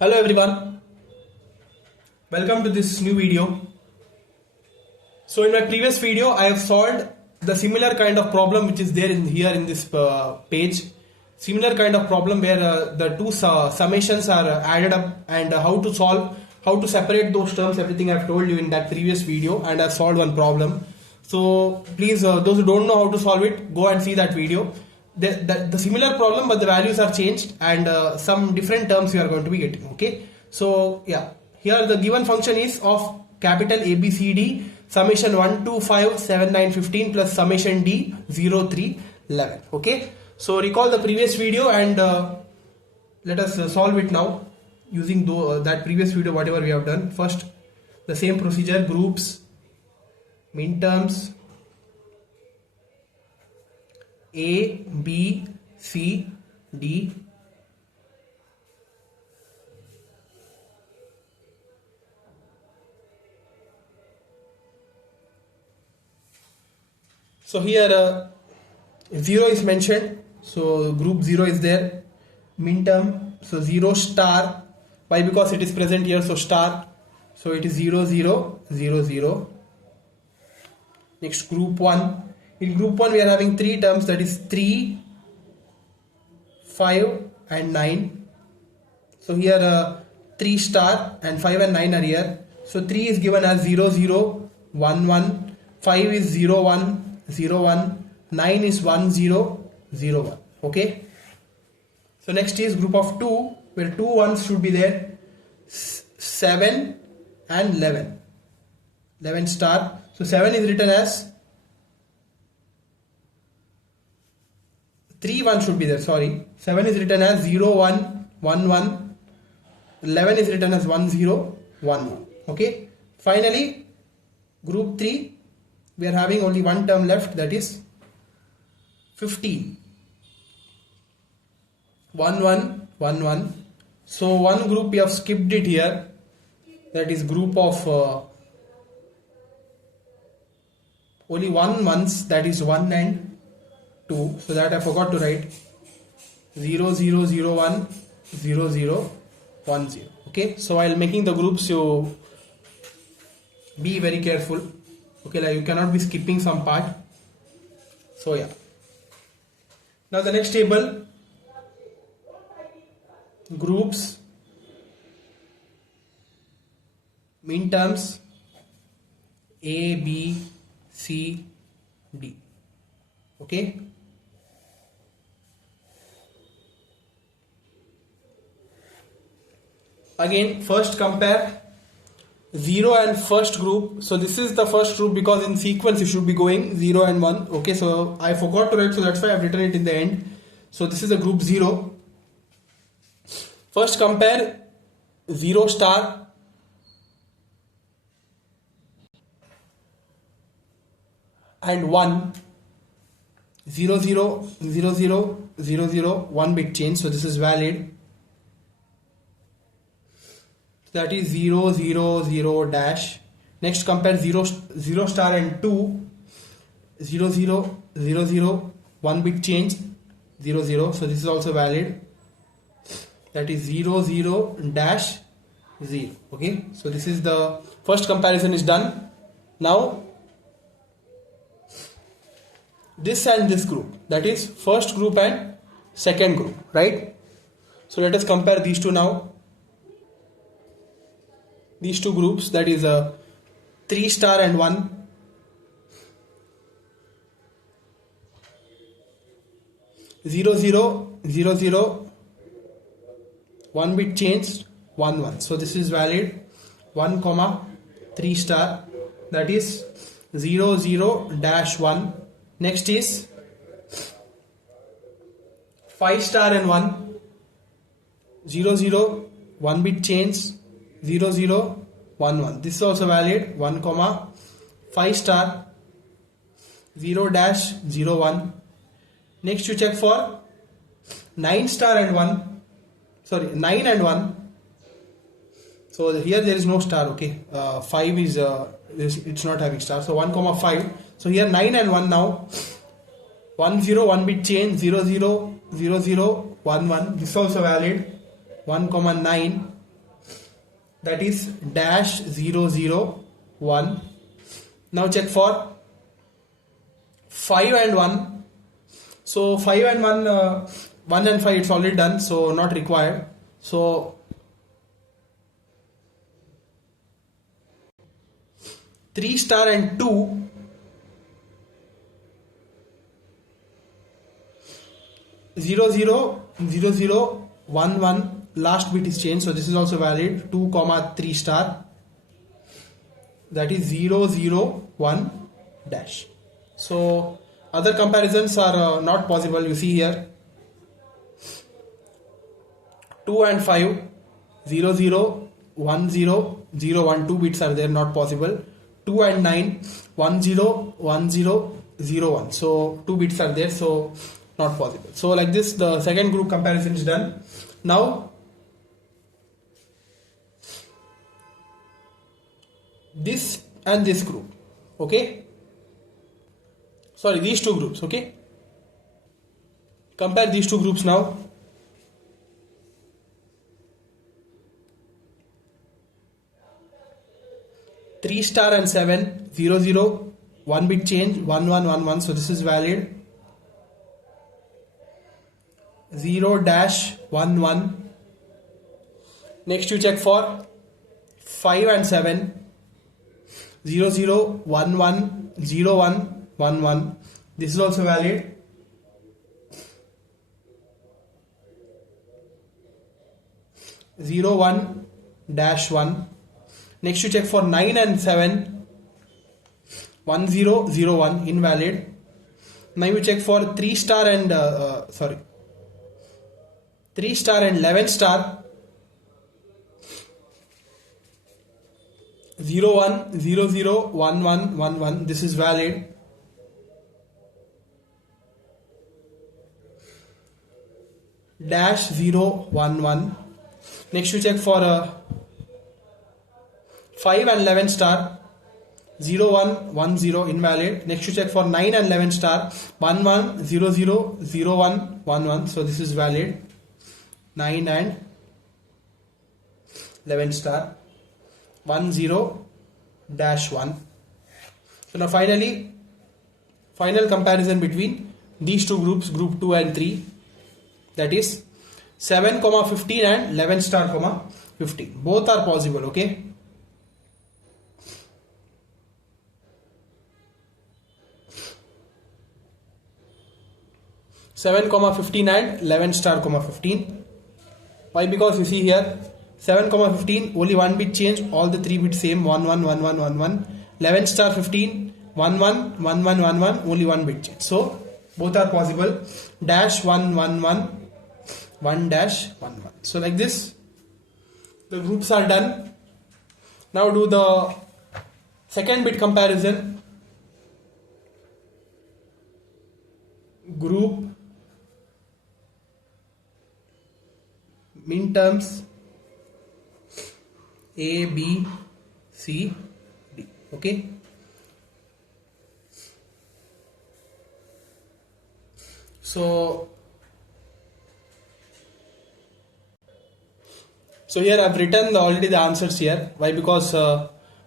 Hello everyone, welcome to this new video. So in my previous video I have solved the similar kind of problem which is there here in this page. Similar kind of problem where the two summations are added up and how to separate those terms, everything I have told you in that previous video, and I have solved one problem. So please, those who don't know how to solve it, go and see that video. The similar problem, but the values are changed and some different terms you are going to be getting. Okay, so yeah, here the given function is of capital ABCD summation 1 2 5 7 9 15 plus summation D 0 3 11. Okay, so recall the previous video and let us solve it now using that previous video, whatever we have done. First, the same procedure: groups, min terms, A, B, C, D. So here 0 is mentioned, so group 0 is there. Min term, so 0 star. Why? Because it is present here, so star. So it is 0 0 0 0. Next, group 1. In group 1 we are having three terms, that is 3, 5 and 9. So here 3 star and 5 and 9 are here. So 3 is given as 0 0 1 1, 5 is 0 1 0 1, 9 is 1 0 0 1. Okay. So next is group of 2 where two ones should be there, 7 and 11. 11 star. So 7 is written as 3 1 should be there, sorry. 7 is written as 0 1 1 1. 11 is written as 1 0 1 1. Okay. Finally, group 3, we are having only one term left, that is 15. 1 1 1 1. So one group we have skipped it here, that is group of only one ones, that is 1 and 2, so that I forgot to write 0 0 0 1 0 0 1 0. Okay, so while making the groups you be very careful. Okay, like you cannot be skipping some part. So yeah, now the next table, groups, min terms A B C D. Okay. Again, first compare 0 and first group. So this is the first group because in sequence you should be going 0 and 1. Okay, so I forgot to write, so that's why I've written it in the end. So this is the group 0. First compare 0 star and 1. 0 0 0 0 0 0, 1 bit change, so this is valid. That is 0 0 0 dash. Next, compare 0 star and 2. 0 0 0 0, 1 bit change, 0 0, so this is also valid. That is 0 0 dash 0. Okay, so this is the first comparison is done. Now this and this group, that is first group and second group, right? So let us compare these two now. These two groups, that is 3 star and 1. Zero zero zero zero, 1 bit changed, 1 1. So this is valid. 1 comma 3 star, that is 0 0 dash 1. Next is 5 star and 1. 0 0, 1 bit change, 0 0 1 1. This is also valid. 1 comma 5 star, 0 dash 0 1. Next you check for 9 star and 1. Sorry, 9 and 1. So here there is no star. Okay, 5 is it's not having star. So 1 comma 5. So here 9 and 1 now. 1 0, 1 bit change, 0 0 0 0 1 1. This is also valid. 1 comma 9. that is dash 001. Now check for 5 and 1. So 5 and 1, 1 and 5 it's already done, so not required. So 3 star and 2, 0 0 0 0 1 1, last bit is changed, so this is also valid. 2 comma 3 star, that is 0 0 1 dash. So other comparisons are not possible. You see here 2 and 5, 0 0 1 0 0 1, 2 bits are there, not possible. 2 and 9, 1 0 1 0 0 1, so 2 bits are there, so not possible. So like this the second group comparison is done. Now this and this group, okay, sorry, these two groups, okay, compare these two groups now. Three star and 7, 0 0, 1 bit change, 1 1 1 1, so this is valid. 0 dash 1 1. Next you check for 5 and 7, 0 0 1 1 0 1 1 1, this is also valid. 0 1 dash 1. Next you check for 9 and 7, 1 0 0 1, invalid. Now you check for 3 star and 3 star and 11 star, 0 1 0 0 1 1 1 1, this is valid. Dash 0 1 1. Next you check for 5 and 11 star, 0 1 1 0, invalid. Next you check for 9 and 11 star, 1 1 0 0 0 1 1 1, so this is valid. 9 and 11 star, 1 0 dash 1. So now finally, final comparison between these two groups, group 2 and 3, that is 7 comma 15 and 11 star comma 15, both are possible, okay. 7 comma 15 and 11 star comma 15. Why? Because you see here 7 comma 15, only one bit change, all the 3 bits same, 1 1 1 1 1 1. 11 star 15, 1 1 1 1 1 1, only one bit change, so both are possible. Dash 1 1 1 1 dash 1 1. So like this the groups are done. Now do the second bit comparison. Group min terms A, B, C, D, okay. So here I've written already the answers here. Why? Because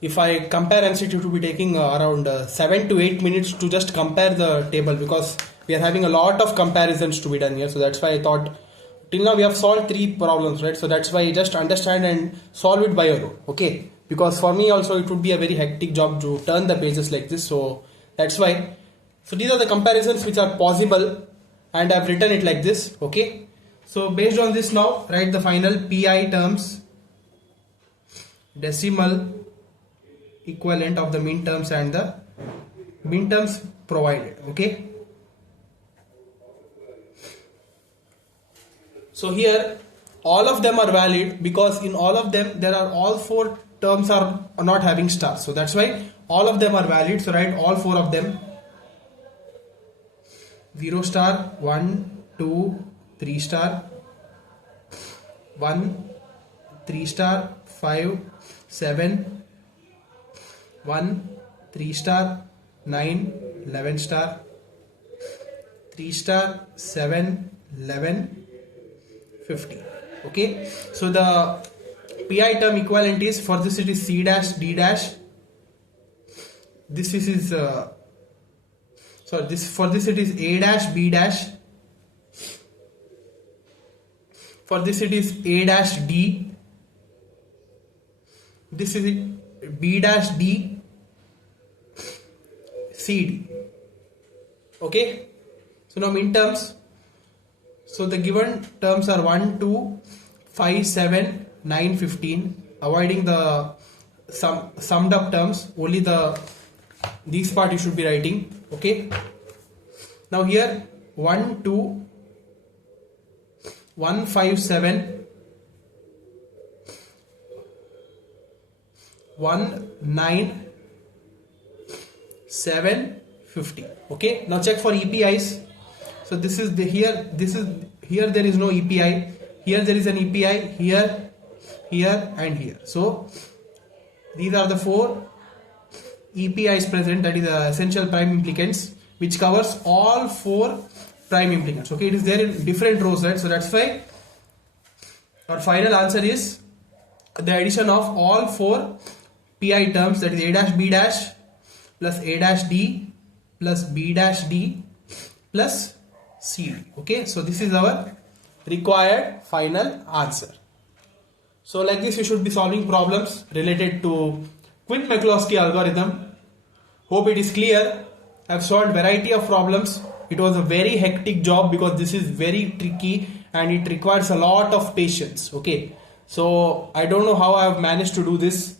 if I compare NCT, it will be taking around 7 to 8 minutes to just compare the table, because we are having a lot of comparisons to be done here. So that's why I thought, till now we have solved 3 problems, right? So that's why just understand and solve it by your own, okay? Because for me also it would be a very hectic job to turn the pages like this, so that's why. So these are the comparisons which are possible, and I've written it like this, okay? So based on this now, write the final PI terms, decimal equivalent of the min terms and the min terms provided, okay? So here all of them are valid, because in all of them there are all 4 terms are not having stars, so that's why all of them are valid. So write all 4 of them. 0 star, 1 2 3 star, 1 3 star, 5 7, 1 3 star, 9 11 star, 3 star, 7 11 50, okay. So the pi term equivalent is, for this it is c dash d dash. This is for this it is a dash b dash. For this it is a dash d. This is b dash d c d. Okay. So now min terms. So the given terms are 1, 2, 5, 7, 9, 15. Avoiding the summed up terms. Only these part you should be writing. Okay. Now here 1, 2, 1, 5, 7, 1, 9, 7, 50. Okay. Now check for EPIs. So this is here there is no EPI. Here there is an EPI. Here, and here. So these are the 4 EPIs present, that is the essential prime implicants, which covers all 4 prime implicants. Okay, it is there in different rows, right? So that's why our final answer is the addition of all 4 pi terms, that is a dash b dash plus a dash d plus b dash d plus c d. Okay, so this is our required final answer. So like this you should be solving problems related to Quine-McCluskey algorithm. Hope it is clear. I have solved variety of problems. It was a very hectic job because this is very tricky and it requires a lot of patience. Okay, so I don't know how I have managed to do this,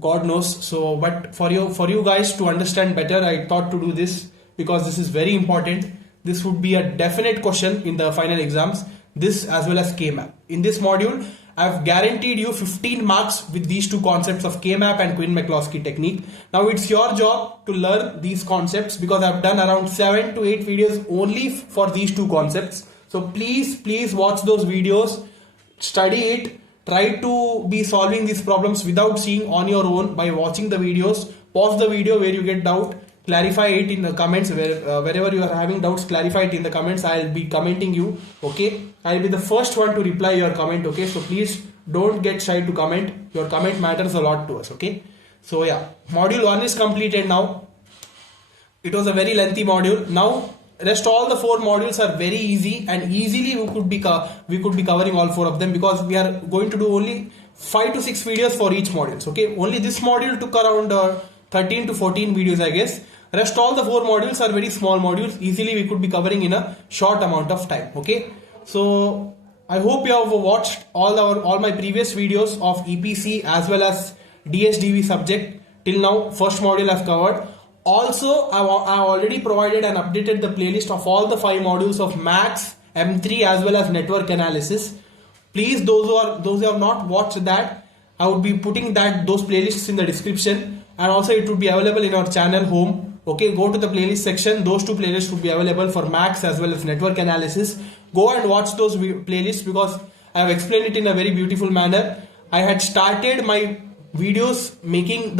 God knows. So but for you guys to understand better, I thought to do this because this is very important. This would be a definite question in the final exams, this as well as K-map. In this module I have guaranteed you 15 marks with these 2 concepts of K-map and Quine-McCluskey technique. Now it's your job to learn these concepts because I have done around 7 to 8 videos only for these 2 concepts. So please watch those videos, study it, try to be solving these problems without seeing on your own by watching the videos. Pause the video where you get doubt, clarify it in the comments. Wherever you are having doubts, clarify it in the comments. I'll be commenting you. Okay, I'll be the first one to reply your comment. Okay, so please don't get shy to comment. Your comment matters a lot to us. Okay, so yeah, module 1 is completed now. It was a very lengthy module. Now rest all the 4 modules are very easy, and easily we could be covering all 4 of them because we are going to do only 5 to 6 videos for each module. Okay, only this module took around 13 to 14 videos, I guess. Rest all the 4 modules are very small modules. Easily we could be covering in a short amount of time. Okay, so I hope you have watched all my previous videos of EPC as well as DSDV subject. Till now, first module I've covered. Also, I already provided and updated the playlist of all the 5 modules of Max, M3 as well as network analysis. Please, those who have not watched that, I would be putting those playlists in the description, and also it would be available in our channel home. Okay, go to the playlist section. Those 2 playlists would be available for Max as well as network analysis. Go and watch those playlists because I have explained it in a very beautiful manner. I had started my videos making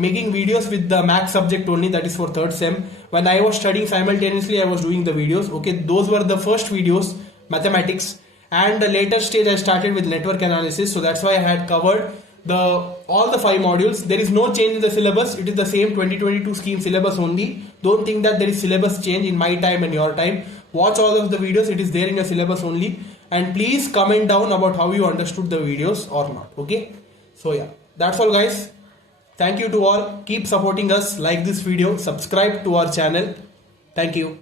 making videos with the Max subject only, that is for 3rd sem. When I was studying simultaneously, I was doing the videos. Okay, those were the first videos, mathematics, and the later stage I started with network analysis. So that's why I had covered all the 5 modules. There is no change in the syllabus. It is the same 2022 scheme syllabus only. Don't think that there is syllabus change in my time and your time. Watch all of the videos. It is there in your syllabus only. And please comment down about how you understood the videos or not. Okay, so yeah, that's all guys. Thank you to all. Keep supporting us. Like this video, subscribe to our channel. Thank you.